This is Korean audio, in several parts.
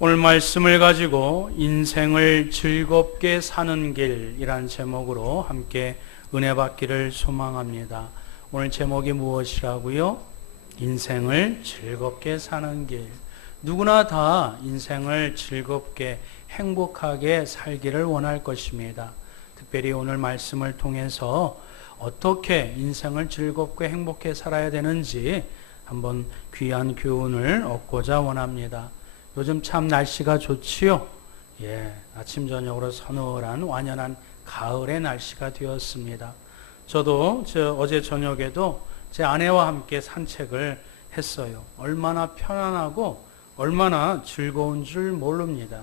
오늘 말씀을 가지고 인생을 즐겁게 사는 길이란 제목으로 함께 은혜 받기를 소망합니다. 오늘 제목이 무엇이라고요? 인생을 즐겁게 사는 길. 누구나 다 인생을 즐겁게 행복하게 살기를 원할 것입니다. 특별히 오늘 말씀을 통해서 어떻게 인생을 즐겁게 행복해 살아야 되는지 한번 귀한 교훈을 얻고자 원합니다. 요즘 참 날씨가 좋지요? 아침 저녁으로 서늘한 완연한 가을의 날씨가 되었습니다. 저도 어제 저녁에도 제 아내와 함께 산책을 했어요. 얼마나 편안하고 얼마나 즐거운 줄 모릅니다.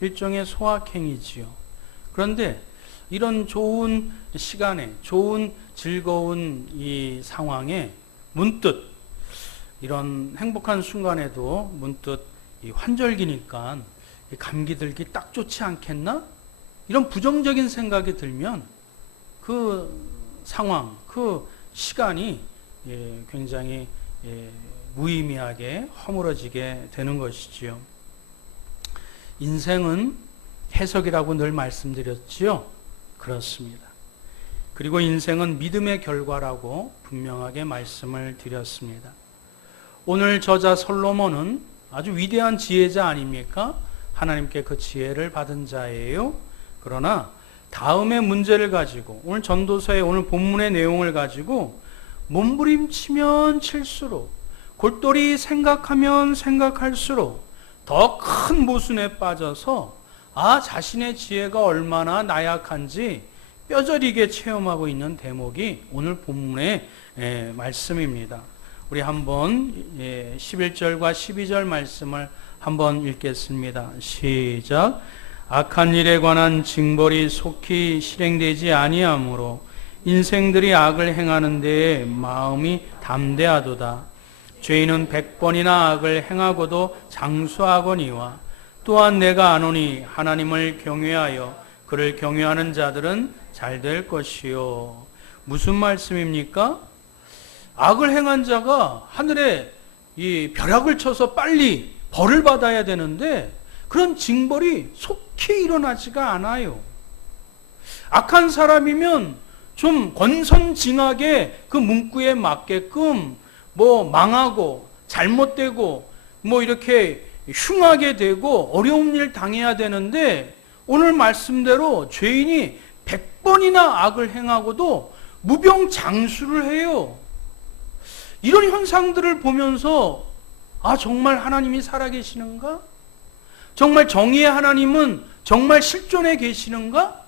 일종의 소확행이지요. 그런데 이런 좋은 시간에, 좋은 즐거운 이 상황에 문득 이런 행복한 순간에도 문득 이 환절기니까 감기 들기 딱 좋지 않겠나? 이런 부정적인 생각이 들면 그 상황, 그 시간이 굉장히 무의미하게 허물어지게 되는 것이지요. 인생은 해석이라고 늘 말씀드렸지요. 그렇습니다. 그리고 인생은 믿음의 결과라고 분명하게 말씀을 드렸습니다. 오늘 저자 솔로몬은 아주 위대한 지혜자 아닙니까? 하나님께 그 지혜를 받은 자예요. 그러나 다음의 문제를 가지고 오늘 전도서의 오늘 본문의 내용을 가지고 몸부림치면 칠수록 골똘히 생각하면 생각할수록 더 큰 모순에 빠져서 자신의 지혜가 얼마나 나약한지 뼈저리게 체험하고 있는 대목이 오늘 본문의 말씀입니다. 우리 한번 11절과 12절 말씀을 한번 읽겠습니다. 시작. 악한 일에 관한 징벌이 속히 실행되지 아니하므로 인생들이 악을 행하는 데에 마음이 담대하도다. 죄인은 100번이나 악을 행하고도 장수하거니와 또한 내가 아노니 하나님을 경외하여 그를 경외하는 자들은 잘 될 것이요. 무슨 말씀입니까? 악을 행한 자가 하늘에 이 벼락을 쳐서 빨리 벌을 받아야 되는데 그런 징벌이 속히 일어나지가 않아요. 악한 사람이면 좀 권선징악의 그 문구에 맞게끔 망하고 잘못되고 이렇게 흉하게 되고 어려운 일 당해야 되는데 오늘 말씀대로 죄인이 100번이나 악을 행하고도 무병장수를 해요. 이런 현상들을 보면서 정말 하나님이 살아계시는가? 정말 정의의 하나님은 정말 실존해 계시는가?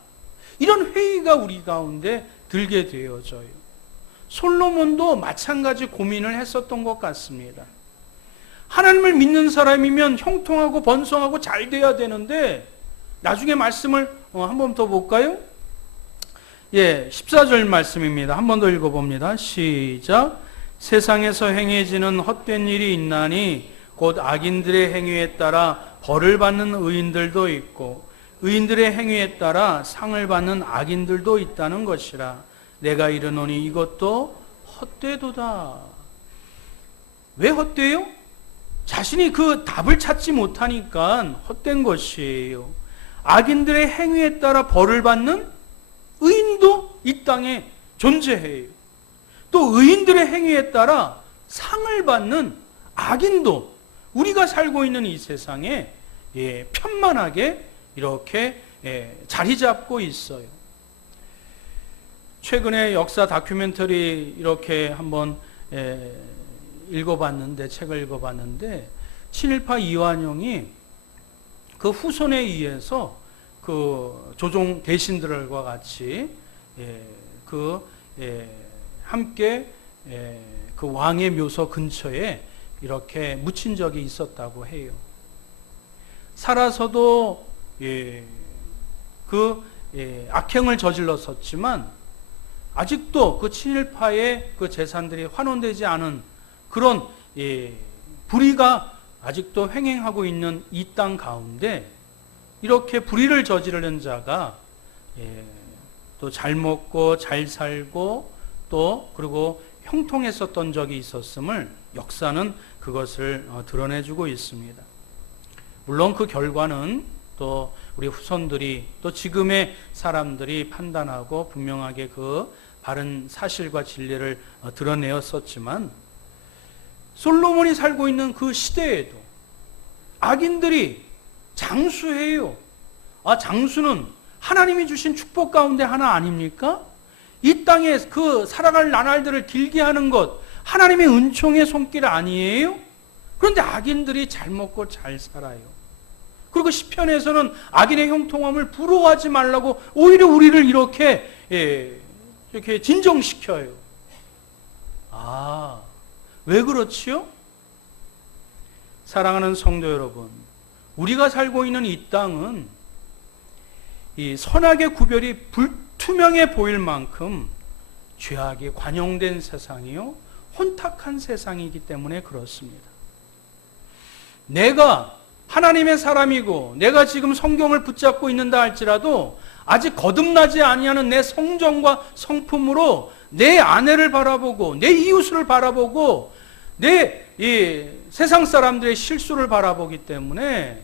이런 회의가 우리 가운데 들게 되어져요. 솔로몬도 마찬가지 고민을 했었던 것 같습니다. 하나님을 믿는 사람이면 형통하고 번성하고 잘 돼야 되는데 나중에 말씀을 한 번 더 볼까요? 14절 말씀입니다. 한 번 더 읽어봅니다. 시작. 세상에서 행해지는 헛된 일이 있나니 곧 악인들의 행위에 따라 벌을 받는 의인들도 있고 의인들의 행위에 따라 상을 받는 악인들도 있다는 것이라. 내가 이르노니 이것도 헛되도다. 왜 헛되요? 자신이 그 답을 찾지 못하니까 헛된 것이에요. 악인들의 행위에 따라 벌을 받는 의인도 이 땅에 존재해요. 또 의인들의 행위에 따라 상을 받는 악인도 우리가 살고 있는 이 세상에 편만하게 이렇게 자리 잡고 있어요. 최근에 역사 다큐멘터리 이렇게 한번 책을 읽어봤는데 친일파 이완용이 그 후손에 의해서 그 조종 대신들과 같이 함께 그 왕의 묘소 근처에 이렇게 묻힌 적이 있었다고 해요. 살아서도 악행을 저질렀었지만 아직도 그 친일파의 그 재산들이 환원되지 않은 그런 불의가 아직도 횡행하고 있는 이 땅 가운데 이렇게 불의를 저지르는 자가 또 잘 먹고 잘 살고 또 그리고 형통했었던 적이 있었음을 역사는 그것을 드러내주고 있습니다. 물론 그 결과는 또 우리 후손들이 또 지금의 사람들이 판단하고 분명하게 그 바른 사실과 진리를 드러내었었지만 솔로몬이 살고 있는 그 시대에도 악인들이 장수해요. 장수는 하나님이 주신 축복 가운데 하나 아닙니까? 이 땅에 그 살아갈 나날들을 길게 하는 것 하나님의 은총의 손길 아니에요? 그런데 악인들이 잘 먹고 잘 살아요. 그리고 시편에서는 악인의 형통함을 부러워하지 말라고 오히려 우리를 이렇게 진정시켜요. 왜 그렇지요? 사랑하는 성도 여러분, 우리가 살고 있는 이 땅은 이 선악의 구별이 불투명해 보일 만큼 죄악이 관용된 세상이요, 혼탁한 세상이기 때문에 그렇습니다. 내가 하나님의 사람이고 내가 지금 성경을 붙잡고 있는다 할지라도 아직 거듭나지 아니하는 내 성정과 성품으로 내 아내를 바라보고 내 이웃을 바라보고 내 세상 사람들의 실수를 바라보기 때문에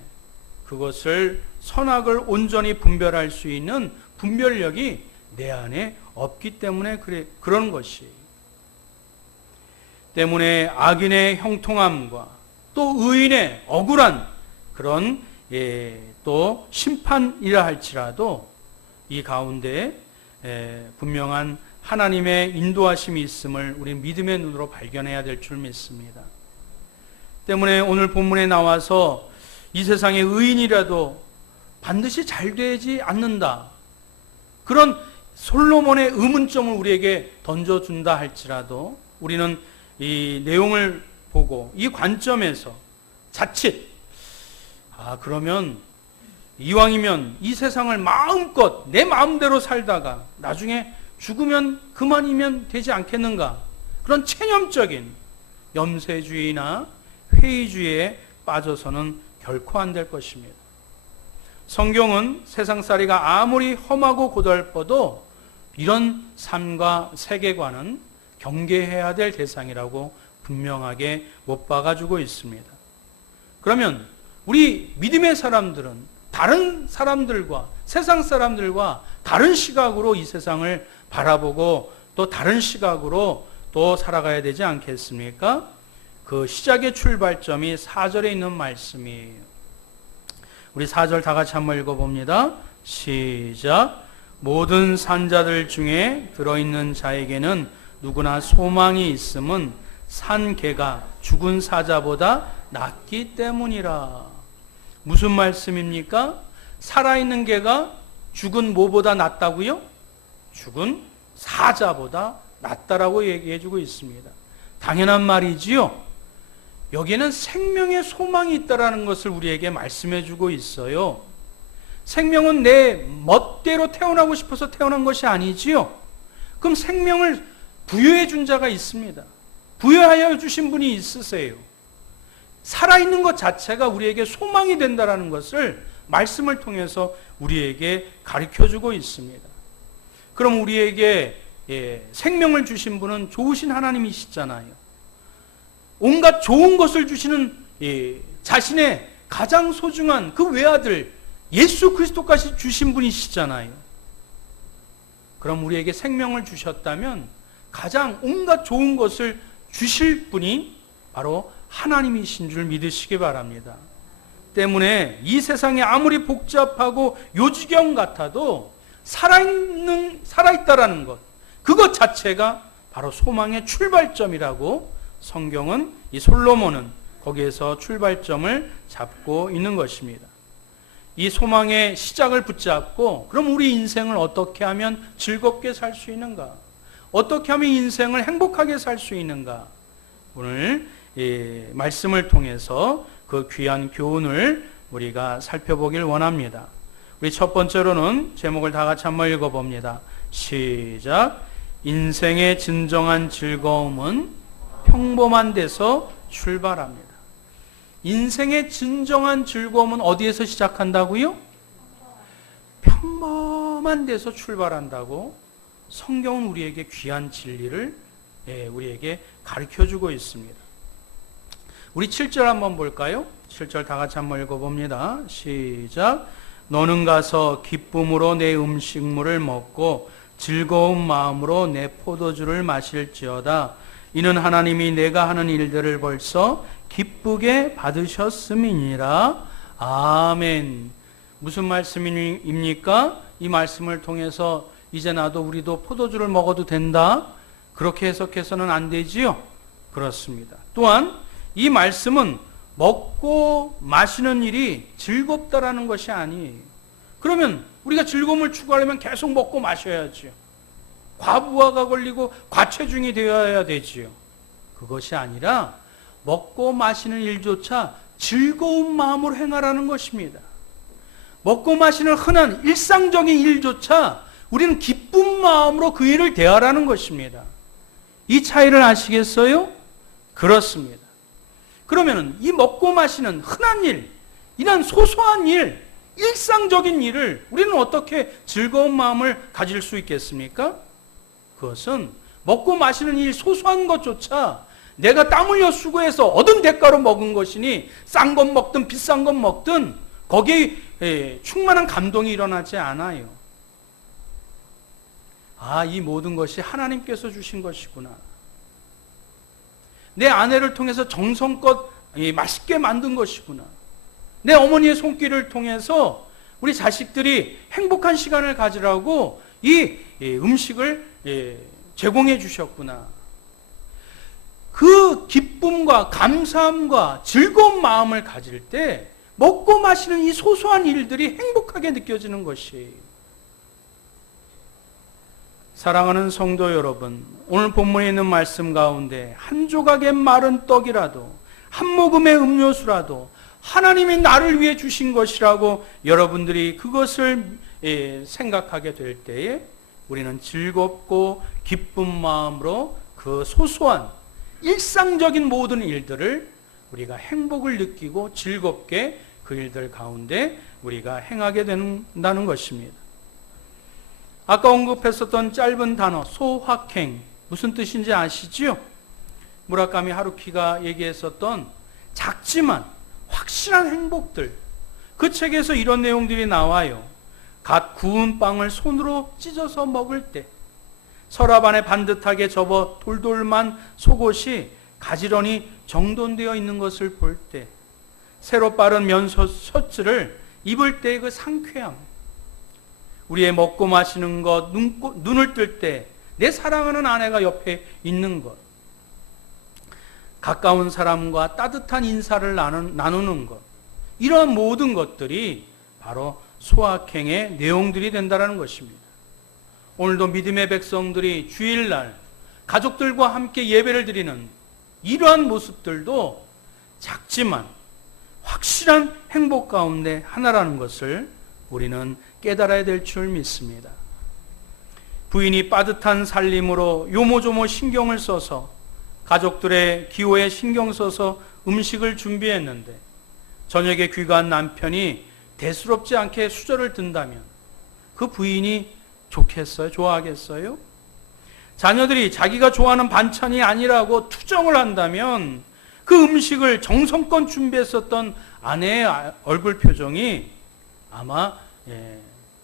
그것을 선악을 온전히 분별할 수 있는 분별력이 내 안에 없기 때문에 그런 것이 때문에 악인의 형통함과 또 의인의 억울한 그런 또 심판이라 할지라도 이 가운데 분명한 하나님의 인도하심이 있음을 우리 믿음의 눈으로 발견해야 될 줄 믿습니다. 때문에 오늘 본문에 나와서 이 세상의 의인이라도 반드시 잘 되지 않는다. 그런 솔로몬의 의문점을 우리에게 던져준다 할지라도 우리는 이 내용을 보고 이 관점에서 자칫 그러면 이왕이면 이 세상을 마음껏 내 마음대로 살다가 나중에 죽으면 그만이면 되지 않겠는가? 그런 체념적인 염세주의나 회의주의에 빠져서는 결코 안 될 것입니다. 성경은 세상살이가 아무리 험하고 고달퍼도 이런 삶과 세계관은 경계해야 될 대상이라고 분명하게 못 박아주고 있습니다. 그러면 우리 믿음의 사람들은 다른 사람들과 세상 사람들과 다른 시각으로 이 세상을 바라보고 또 다른 시각으로 또 살아가야 되지 않겠습니까? 그 시작의 출발점이 4절에 있는 말씀이에요. 우리 4절 다 같이 한번 읽어봅니다. 시작. 모든 산자들 중에 들어있는 자에게는 누구나 소망이 있음은 산 개가 죽은 사자보다 낫기 때문이라. 무슨 말씀입니까? 살아있는 개가 죽은 뭐보다 낫다고요? 죽은 사자보다 낫다라고 얘기해주고 있습니다. 당연한 말이지요. 여기에는 생명의 소망이 있다라는 것을 우리에게 말씀해주고 있어요. 생명은 내 멋대로 태어나고 싶어서 태어난 것이 아니지요. 그럼 생명을 부여해 준 자가 있습니다. 부여하여 주신 분이 있으세요. 살아있는 것 자체가 우리에게 소망이 된다라는 것을 말씀을 통해서 우리에게 가르쳐주고 있습니다. 그럼 우리에게 생명을 주신 분은 좋으신 하나님이시잖아요. 온갖 좋은 것을 주시는 자신의 가장 소중한 그 외아들 예수 그리스도까지 주신 분이시잖아요. 그럼 우리에게 생명을 주셨다면 가장 온갖 좋은 것을 주실 분이 바로 하나님이신 줄 믿으시기 바랍니다. 때문에 이 세상이 아무리 복잡하고 요지경 같아도 살아있다라는 것, 그것 자체가 바로 소망의 출발점이라고 성경은, 이 솔로몬은 거기에서 출발점을 잡고 있는 것입니다. 이 소망의 시작을 붙잡고 그럼 우리 인생을 어떻게 하면 즐겁게 살 수 있는가? 어떻게 하면 인생을 행복하게 살 수 있는가? 오늘 말씀을 통해서 그 귀한 교훈을 우리가 살펴보길 원합니다. 우리 첫 번째로는 제목을 다 같이 한번 읽어봅니다. 시작. 인생의 진정한 즐거움은 평범한 데서 출발합니다. 인생의 진정한 즐거움은 어디에서 시작한다고요? 평범한 데서 출발한다고 성경은 우리에게 귀한 진리를 우리에게 가르쳐주고 있습니다. 우리 7절 한번 볼까요? 7절 다 같이 한번 읽어봅니다. 시작. 너는 가서 기쁨으로 내 음식물을 먹고 즐거운 마음으로 내 포도주를 마실지어다. 이는 하나님이 내가 하는 일들을 벌써 기쁘게 받으셨음이니라. 아멘. 무슨 말씀입니까? 이 말씀을 통해서 이제 나도 우리도 포도주를 먹어도 된다? 그렇게 해석해서는 안 되지요? 그렇습니다. 또한 이 말씀은 먹고 마시는 일이 즐겁다라는 것이 아니에요. 그러면 우리가 즐거움을 추구하려면 계속 먹고 마셔야죠. 과부하가 걸리고 과체중이 되어야 되지요. 그것이 아니라 먹고 마시는 일조차 즐거운 마음으로 행하라는 것입니다. 먹고 마시는 흔한 일상적인 일조차 우리는 기쁜 마음으로 그 일을 대하라는 것입니다. 이 차이를 아시겠어요? 그렇습니다. 그러면 이 먹고 마시는 흔한 일, 이런 소소한 일, 일상적인 일을 우리는 어떻게 즐거운 마음을 가질 수 있겠습니까? 그것은 먹고 마시는 일 소소한 것조차 내가 땀 흘려 수고해서 얻은 대가로 먹은 것이니 싼 것 먹든 비싼 것 먹든 거기에 충만한 감동이 일어나지 않아요. 아, 이 모든 것이 하나님께서 주신 것이구나. 내 아내를 통해서 정성껏 맛있게 만든 것이구나. 내 어머니의 손길을 통해서 우리 자식들이 행복한 시간을 가지라고 이 음식을 제공해 주셨구나. 그 기쁨과 감사함과 즐거운 마음을 가질 때 먹고 마시는 이 소소한 일들이 행복하게 느껴지는 것이에요. 사랑하는 성도 여러분, 오늘 본문에 있는 말씀 가운데 한 조각의 마른 떡이라도 한 모금의 음료수라도 하나님이 나를 위해 주신 것이라고 여러분들이 그것을 생각하게 될 때에 우리는 즐겁고 기쁜 마음으로 그 소소한 일상적인 모든 일들을 우리가 행복을 느끼고 즐겁게 그 일들 가운데 우리가 행하게 된다는 것입니다. 아까 언급했었던 짧은 단어 소확행, 무슨 뜻인지 아시지요? 무라카미 하루키가 얘기했었던 작지만 확실한 행복들, 그 책에서 이런 내용들이 나와요. 갓 구운 빵을 손으로 찢어서 먹을 때, 서랍 안에 반듯하게 접어 돌돌만 속옷이 가지런히 정돈되어 있는 것을 볼 때, 새로 빠른 면 셔츠를 입을 때의 그 상쾌함, 우리의 먹고 마시는 것, 눈을 뜰 때 내 사랑하는 아내가 옆에 있는 것, 가까운 사람과 따뜻한 인사를 나누는 것, 이런 모든 것들이 바로 소확행의 내용들이 된다는 것입니다. 오늘도 믿음의 백성들이 주일날 가족들과 함께 예배를 드리는 이러한 모습들도 작지만 확실한 행복 가운데 하나라는 것을 우리는 깨달아야 될 줄 믿습니다. 부인이 빠듯한 살림으로 요모조모 신경을 써서 가족들의 기호에 신경 써서 음식을 준비했는데 저녁에 귀가한 남편이 대수롭지 않게 수저를 든다면 그 부인이 좋겠어요? 좋아하겠어요? 자녀들이 자기가 좋아하는 반찬이 아니라고 투정을 한다면 그 음식을 정성껏 준비했었던 아내의 얼굴 표정이 아마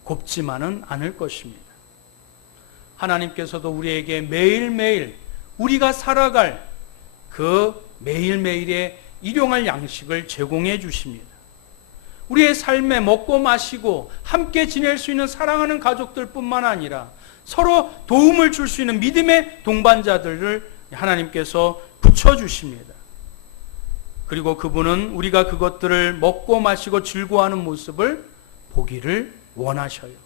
곱지만은 않을 것입니다. 하나님께서도 우리에게 매일매일 우리가 살아갈 그 매일매일의 일용할 양식을 제공해 주십니다. 우리의 삶에 먹고 마시고 함께 지낼 수 있는 사랑하는 가족들 뿐만 아니라 서로 도움을 줄 수 있는 믿음의 동반자들을 하나님께서 붙여주십니다. 그리고 그분은 우리가 그것들을 먹고 마시고 즐거워하는 모습을 보기를 원하셔요.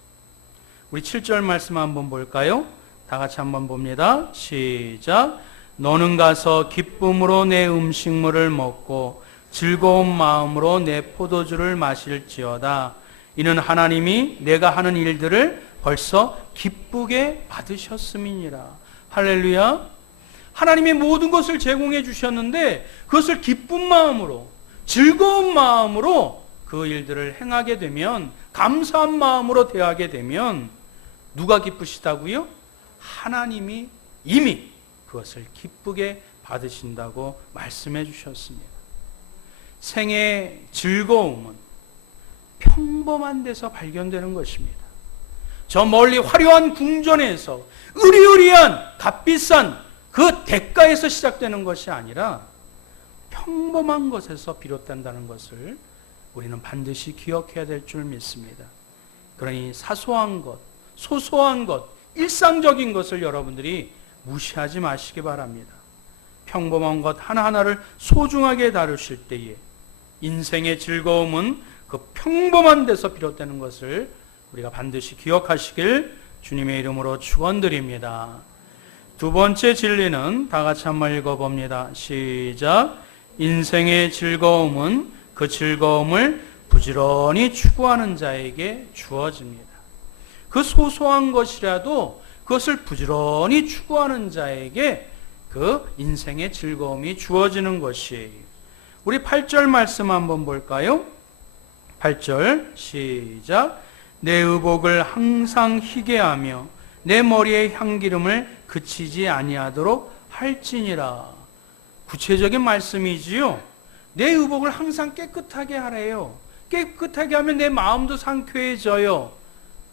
우리 7절 말씀 한번 볼까요? 다 같이 한번 봅니다. 시작. 너는 가서 기쁨으로 내 음식물을 먹고 즐거운 마음으로 내 포도주를 마실지어다. 이는 하나님이 내가 하는 일들을 벌써 기쁘게 받으셨음이니라. 할렐루야. 하나님이 모든 것을 제공해 주셨는데 그것을 기쁜 마음으로, 즐거운 마음으로 그 일들을 행하게 되면, 감사한 마음으로 대하게 되면 누가 기쁘시다고요? 하나님이 이미 그것을 기쁘게 받으신다고 말씀해 주셨습니다. 생의 즐거움은 평범한 데서 발견되는 것입니다. 저 멀리 화려한 궁전에서 으리으리한 값비싼 그 대가에서 시작되는 것이 아니라 평범한 것에서 비롯된다는 것을 우리는 반드시 기억해야 될 줄 믿습니다. 그러니 사소한 것, 소소한 것, 일상적인 것을 여러분들이 무시하지 마시기 바랍니다. 평범한 것 하나하나를 소중하게 다루실 때에 인생의 즐거움은 그 평범한 데서 비롯되는 것을 우리가 반드시 기억하시길 주님의 이름으로 축원드립니다. 두 번째 진리는 다 같이 한번 읽어봅니다. 시작. 인생의 즐거움은 그 즐거움을 부지런히 추구하는 자에게 주어집니다. 그 소소한 것이라도 그것을 부지런히 추구하는 자에게 그 인생의 즐거움이 주어지는 것이에요. 우리 8절 말씀 한번 볼까요? 8절 시작. 내 의복을 항상 희게 하며 내 머리의 향기름을 그치지 아니하도록 할지니라. 구체적인 말씀이지요. 내 의복을 항상 깨끗하게 하래요. 깨끗하게 하면 내 마음도 상쾌해져요.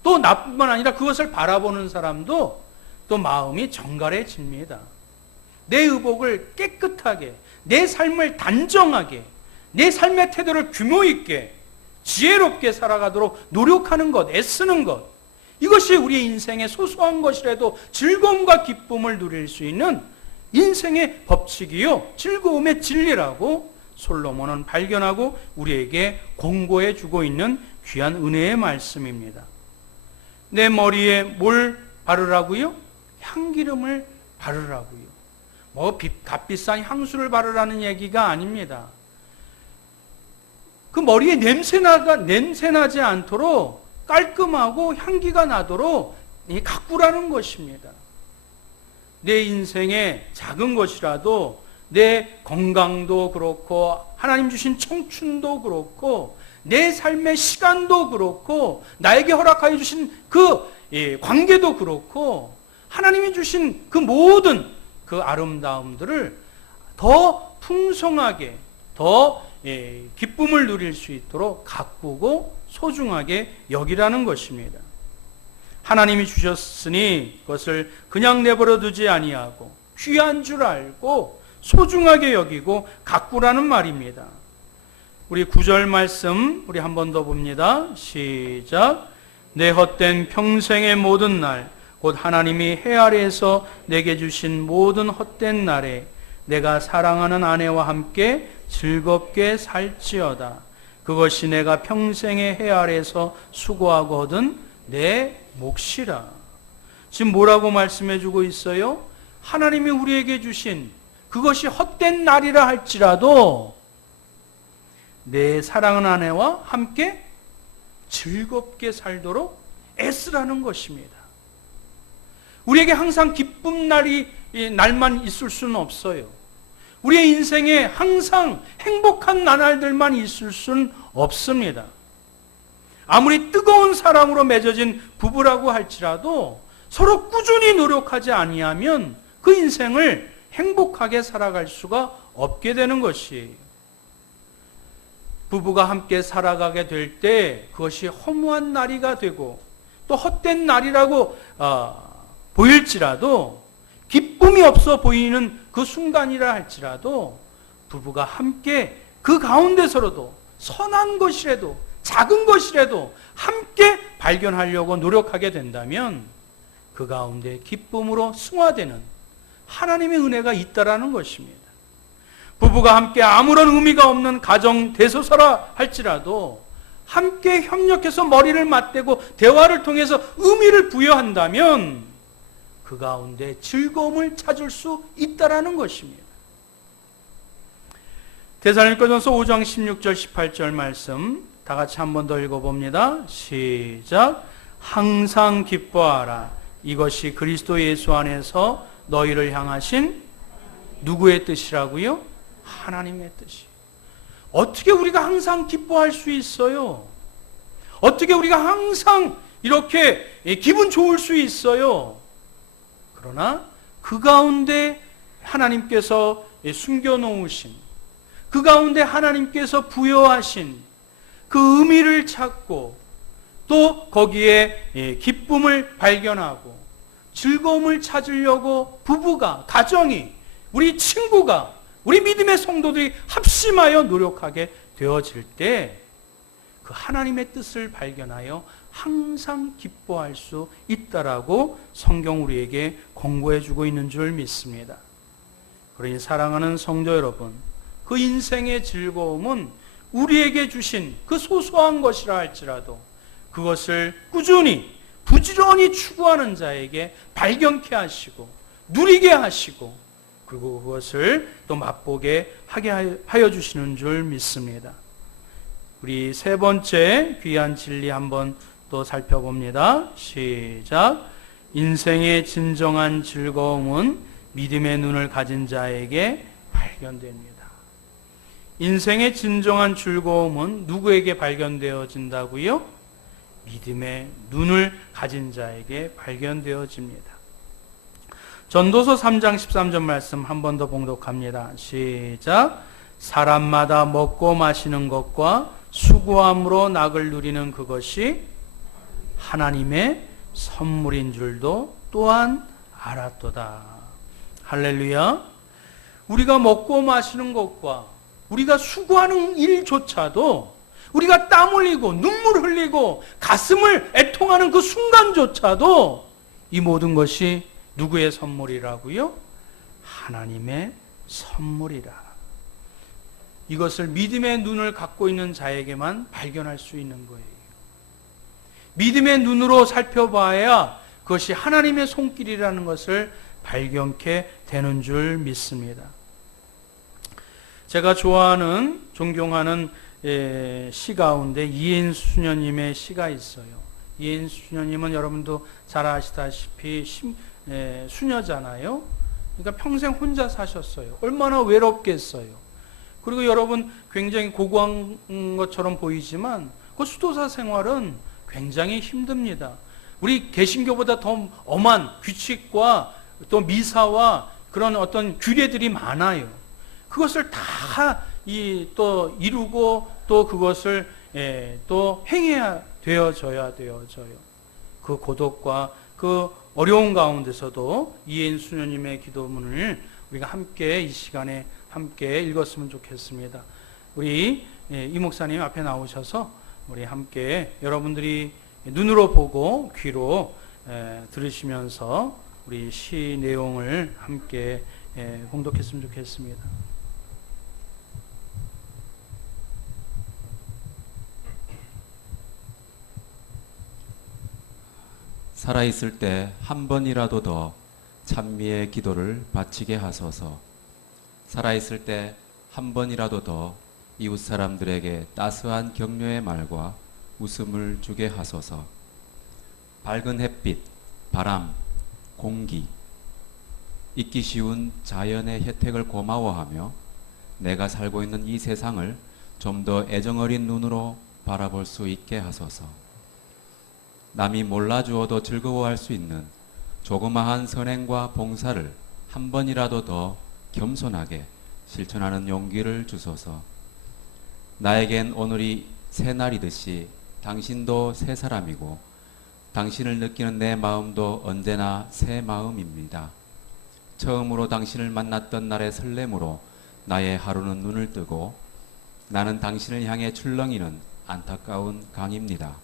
또 나뿐만 아니라 그것을 바라보는 사람도 또 마음이 정갈해집니다. 내 의복을 깨끗하게, 내 삶을 단정하게, 내 삶의 태도를 규모 있게 지혜롭게 살아가도록 노력하는 것, 애쓰는 것, 이것이 우리의 인생의 소소한 것이라도 즐거움과 기쁨을 누릴 수 있는 인생의 법칙이요, 즐거움의 진리라고 솔로몬은 발견하고 우리에게 공고해 주고 있는 귀한 은혜의 말씀입니다. 내 머리에 뭘 바르라고요? 향기름을 바르라고요. 뭐 값비싼 향수를 바르라는 얘기가 아닙니다. 그 머리에 냄새나지 않도록 깔끔하고 향기가 나도록 가꾸라는 것입니다. 내 인생의 작은 것이라도 내 건강도 그렇고 하나님 주신 청춘도 그렇고 내 삶의 시간도 그렇고 나에게 허락하여 주신 그 관계도 그렇고 하나님이 주신 그 모든 그 아름다움들을 더 풍성하게 더 기쁨을 누릴 수 있도록 가꾸고 소중하게 여기라는 것입니다. 하나님이 주셨으니 그것을 그냥 내버려 두지 아니하고 귀한 줄 알고 소중하게 여기고 가꾸라는 말입니다. 우리 9절 말씀 우리 한 번 더 봅니다. 시작. 내 헛된 평생의 모든 날 곧 하나님이 해 아래에서 내게 주신 모든 헛된 날에 내가 사랑하는 아내와 함께 즐겁게 살지어다. 그것이 내가 평생의 해 아래에서 수고하고 얻은 내 몫이라. 지금 뭐라고 말씀해 주고 있어요? 하나님이 우리에게 주신 그것이 헛된 날이라 할지라도 내 사랑하는 아내와 함께 즐겁게 살도록 애쓰라는 것입니다. 우리에게 항상 기쁨 날만 있을 수는 없어요. 우리의 인생에 항상 행복한 나날들만 있을 수는 없습니다. 아무리 뜨거운 사랑으로 맺어진 부부라고 할지라도 서로 꾸준히 노력하지 아니하면 그 인생을 행복하게 살아갈 수가 없게 되는 것이에요. 부부가 함께 살아가게 될 때 그것이 허무한 날이가 되고 또 헛된 날이라고 보일지라도 기쁨이 없어 보이는 그 순간이라 할지라도 부부가 함께 그 가운데서라도 선한 것이라도 작은 것이라도 함께 발견하려고 노력하게 된다면 그 가운데 기쁨으로 승화되는 하나님의 은혜가 있다라는 것입니다. 부부가 함께 아무런 의미가 없는 가정 대소사라 할지라도 함께 협력해서 머리를 맞대고 대화를 통해서 의미를 부여한다면 그 가운데 즐거움을 찾을 수 있다라는 것입니다. 데살로니가전서 5장 16절 18절 말씀 다 같이 한 번 더 읽어봅니다. 시작. 항상 기뻐하라. 이것이 그리스도 예수 안에서 너희를 향하신 누구의 뜻이라고요? 하나님의 뜻이. 어떻게 우리가 항상 기뻐할 수 있어요? 어떻게 우리가 항상 이렇게 기분 좋을 수 있어요? 그러나 그 가운데 하나님께서 숨겨놓으신 그 가운데 하나님께서 부여하신 그 의미를 찾고 또 거기에 기쁨을 발견하고 즐거움을 찾으려고 부부가, 가정이, 우리 친구가, 우리 믿음의 성도들이 합심하여 노력하게 되어질 때 그 하나님의 뜻을 발견하여 항상 기뻐할 수 있다라고 성경 우리에게 공고해 주고 있는 줄 믿습니다. 그러니 사랑하는 성도 여러분, 그 인생의 즐거움은 우리에게 주신 그 소소한 것이라 할지라도 그것을 꾸준히 부지런히 추구하는 자에게 발견케 하시고 누리게 하시고 그리고 그것을 또 맛보게 하게 하여 주시는 줄 믿습니다. 우리 세 번째 귀한 진리 한번 또 살펴봅니다. 시작. 인생의 진정한 즐거움은 믿음의 눈을 가진 자에게 발견됩니다. 인생의 진정한 즐거움은 누구에게 발견되어진다고요? 믿음의 눈을 가진 자에게 발견되어집니다. 전도서 3장 13절 말씀 한 번 더 봉독합니다. 시작. 사람마다 먹고 마시는 것과 수고함으로 낙을 누리는 그것이 하나님의 선물인 줄도 또한 알았도다. 할렐루야. 우리가 먹고 마시는 것과 우리가 수고하는 일조차도, 우리가 땀 흘리고 눈물 흘리고 가슴을 애통하는 그 순간조차도 이 모든 것이 누구의 선물이라고요? 하나님의 선물이라. 이것을 믿음의 눈을 갖고 있는 자에게만 발견할 수 있는 거예요. 믿음의 눈으로 살펴봐야 그것이 하나님의 손길이라는 것을 발견케 되는 줄 믿습니다. 제가 좋아하는, 존경하는 시 가운데 이인수 수녀님의 시가 있어요. 이인수 수녀님은 여러분도 잘 아시다시피 수녀잖아요. 그러니까 평생 혼자 사셨어요. 얼마나 외롭겠어요. 그리고 여러분 굉장히 고고한 것처럼 보이지만 그 수도사 생활은 굉장히 힘듭니다. 우리 개신교보다 더 엄한 규칙과 또 미사와 그런 어떤 규례들이 많아요. 그것을 다 또 이루고 또 그것을 또 행해야 되어져요. 그 고독과 그 어려운 가운데서도 이인 수녀님의 기도문을 우리가 함께 이 시간에 함께 읽었으면 좋겠습니다. 우리 이 목사님 앞에 나오셔서 우리 함께 여러분들이 눈으로 보고 귀로 들으시면서 우리 시 내용을 함께 봉독했으면 좋겠습니다. 살아있을 때 한 번이라도 더 찬미의 기도를 바치게 하소서. 살아있을 때 한 번이라도 더 이웃 사람들에게 따스한 격려의 말과 웃음을 주게 하소서. 밝은 햇빛, 바람, 공기, 잊기 쉬운 자연의 혜택을 고마워하며 내가 살고 있는 이 세상을 좀 더 애정어린 눈으로 바라볼 수 있게 하소서. 남이 몰라주어도 즐거워할 수 있는 조그마한 선행과 봉사를 한 번이라도 더 겸손하게 실천하는 용기를 주소서. 나에겐 오늘이 새 날이듯이 당신도 새 사람이고 당신을 느끼는 내 마음도 언제나 새 마음입니다. 처음으로 당신을 만났던 날의 설렘으로 나의 하루는 눈을 뜨고 나는 당신을 향해 출렁이는 안타까운 강입니다.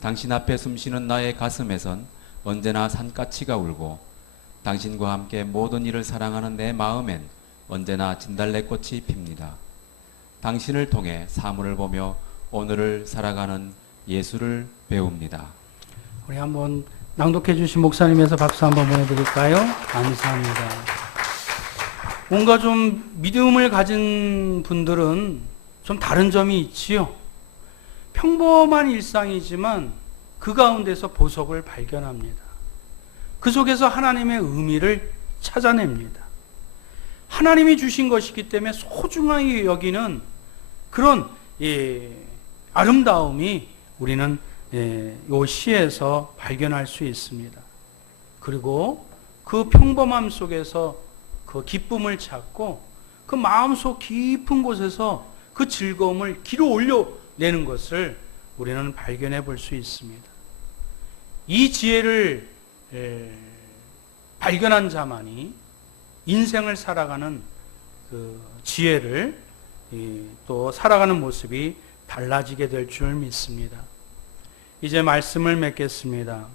당신 앞에 숨쉬는 나의 가슴에선 언제나 산까치가 울고 당신과 함께 모든 일을 사랑하는 내 마음엔 언제나 진달래꽃이 핍니다. 당신을 통해 사물을 보며 오늘을 살아가는 예수를 배웁니다. 우리 한번 낭독해 주신 목사님에서 박수 한번 보내드릴까요? 감사합니다. 뭔가 좀 믿음을 가진 분들은 좀 다른 점이 있지요. 평범한 일상이지만 그 가운데서 보석을 발견합니다. 그 속에서 하나님의 의미를 찾아냅니다. 하나님이 주신 것이기 때문에 소중하게 여기는 그런 아름다움이 우리는 이 시에서 발견할 수 있습니다. 그리고 그 평범함 속에서 그 기쁨을 찾고 그 마음속 깊은 곳에서 그 즐거움을 길어 올려내는 것을 우리는 발견해 볼 수 있습니다. 이 지혜를 발견한 자만이 인생을 살아가는 그 지혜를 또 살아가는 모습이 달라지게 될 줄 믿습니다. 이제 말씀을 맺겠습니다.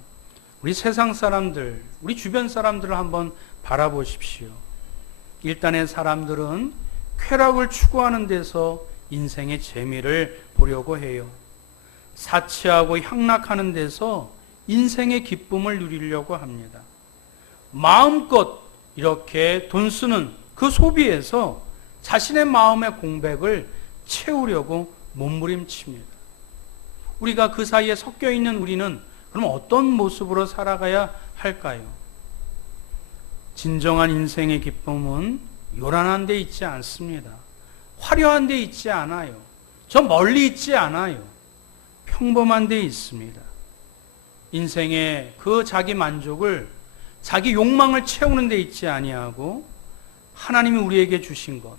우리 세상 사람들, 우리 주변 사람들을 한번 바라보십시오. 일단의 사람들은 쾌락을 추구하는 데서 인생의 재미를 보려고 해요. 사치하고 향락하는 데서 인생의 기쁨을 누리려고 합니다. 마음껏 이렇게 돈 쓰는 그 소비에서 자신의 마음의 공백을 채우려고 몸부림칩니다. 우리가 그 사이에 섞여 있는 우리는 그럼 어떤 모습으로 살아가야 할까요? 진정한 인생의 기쁨은 요란한 데 있지 않습니다. 화려한 데 있지 않아요. 저 멀리 있지 않아요. 평범한 데 있습니다. 인생의 그 자기 만족을, 자기 욕망을 채우는 데 있지 아니하고 하나님이 우리에게 주신 것,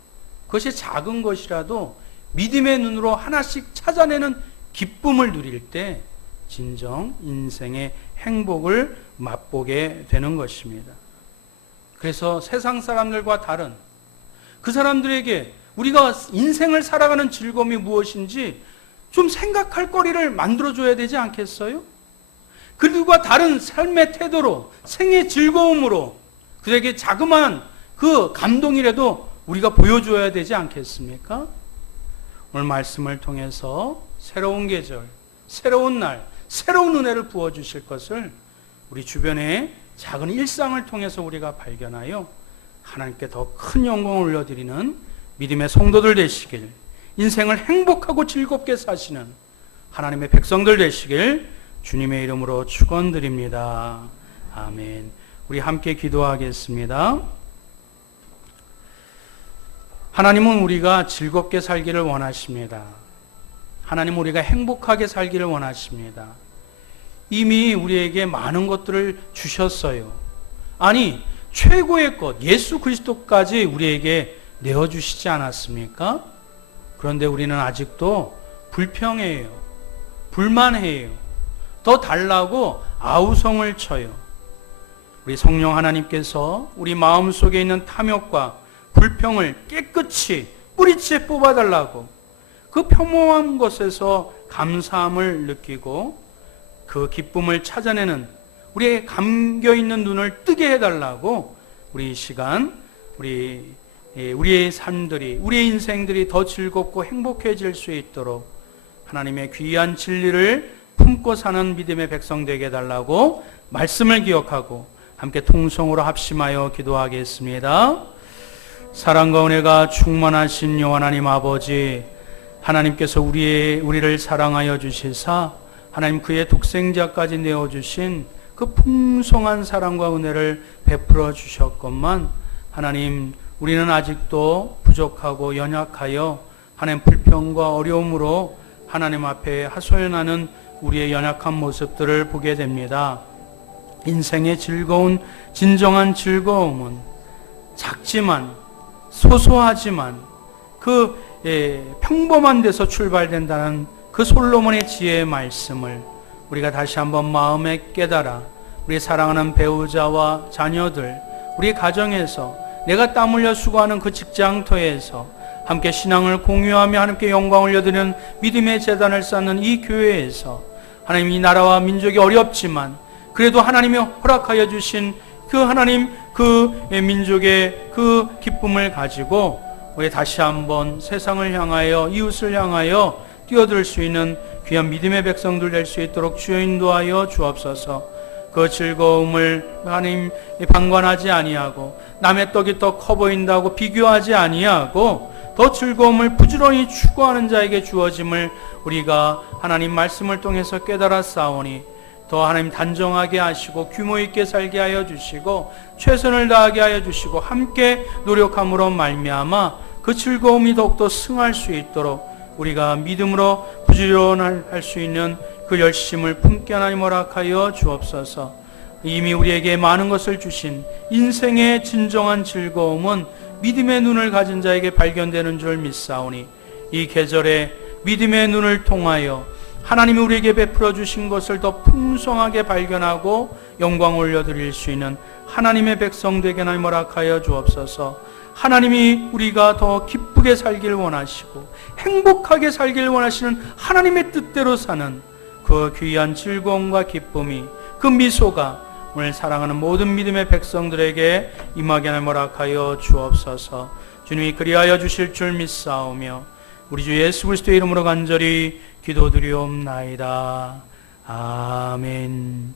그것이 작은 것이라도 믿음의 눈으로 하나씩 찾아내는 기쁨을 누릴 때 진정 인생의 행복을 맛보게 되는 것입니다. 그래서 세상 사람들과 다른 그 사람들에게 우리가 인생을 살아가는 즐거움이 무엇인지 좀 생각할 거리를 만들어줘야 되지 않겠어요? 그들과 다른 삶의 태도로, 생의 즐거움으로 그들에게 자그마한 그 감동이라도 우리가 보여줘야 되지 않겠습니까? 오늘 말씀을 통해서 새로운 계절, 새로운 날, 새로운 은혜를 부어주실 것을 우리 주변의 작은 일상을 통해서 우리가 발견하여 하나님께 더 큰 영광을 올려드리는 믿음의 성도들 되시길, 인생을 행복하고 즐겁게 사시는 하나님의 백성들 되시길 주님의 이름으로 축원드립니다. 아멘. 우리 함께 기도하겠습니다. 하나님은 우리가 즐겁게 살기를 원하십니다. 하나님은 우리가 행복하게 살기를 원하십니다. 이미 우리에게 많은 것들을 주셨어요. 아니, 최고의 것, 예수 그리스도까지 우리에게 내어주시지 않았습니까? 그런데 우리는 아직도 불평해요. 불만해요. 더 달라고 아우성을 쳐요. 우리 성령 하나님께서 우리 마음속에 있는 탐욕과 불평을 깨끗이 뿌리째 뽑아달라고, 그 평범한 것에서 감사함을 느끼고 그 기쁨을 찾아내는 우리의 감겨있는 눈을 뜨게 해달라고, 우리 이 시간 우리의 삶들이, 우리의 인생들이 더 즐겁고 행복해질 수 있도록 하나님의 귀한 진리를 품고 사는 믿음의 백성 되게 해달라고 말씀을 기억하고 함께 통성으로 합심하여 기도하겠습니다. 사랑과 은혜가 충만하신 여호와 하나님 아버지, 하나님께서 우리를 사랑하여 주시사 하나님 그의 독생자까지 내어주신 그 풍성한 사랑과 은혜를 베풀어 주셨건만, 하나님 우리는 아직도 부족하고 연약하여 하나님 불평과 어려움으로 하나님 앞에 하소연하는 우리의 연약한 모습들을 보게 됩니다. 인생의 즐거운 진정한 즐거움은 작지만 소소하지만 그 평범한 데서 출발된다는 그 솔로몬의 지혜의 말씀을 우리가 다시 한번 마음에 깨달아 우리 사랑하는 배우자와 자녀들, 우리 가정에서, 내가 땀 흘려 수고하는 그 직장터에서 함께 신앙을 공유하며 하나님께 영광을 올려드리는 믿음의 재단을 쌓는 이 교회에서 하나님, 이 나라와 민족이 어렵지만 그래도 하나님이 허락하여 주신 그 하나님 그 민족의 그 기쁨을 가지고 우리 다시 한번 세상을 향하여, 이웃을 향하여 뛰어들 수 있는 귀한 믿음의 백성들 될 수 있도록 주여 인도하여 주옵소서. 그 즐거움을 하나님 방관하지 아니하고 남의 떡이 더 커 보인다고 비교하지 아니하고 더 즐거움을 부지런히 추구하는 자에게 주어짐을 우리가 하나님 말씀을 통해서 깨달아 싸우니 더 하나님 단정하게 하시고 규모 있게 살게 하여 주시고 최선을 다하게 하여 주시고 함께 노력함으로 말미암아 그 즐거움이 더욱더 승할 수 있도록 우리가 믿음으로 부지런할 수 있는 그 열심을 품게 하나님 허락하여 주옵소서. 이미 우리에게 많은 것을 주신 인생의 진정한 즐거움은 믿음의 눈을 가진 자에게 발견되는 줄 믿사오니 이 계절에 믿음의 눈을 통하여 하나님이 우리에게 베풀어 주신 것을 더 풍성하게 발견하고 영광 올려드릴 수 있는 하나님의 백성 되게 하나님 허락하여 주옵소서. 하나님이 우리가 더 기쁘게 살길 원하시고 행복하게 살길 원하시는 하나님의 뜻대로 사는 그 귀한 즐거움과 기쁨이, 그 미소가 오늘 사랑하는 모든 믿음의 백성들에게 임하게 하나님 허락하여 주옵소서. 주님이 그리하여 주실 줄 믿사오며 우리 주 예수 그리스도의 이름으로 간절히 기도드리옵나이다. 아멘.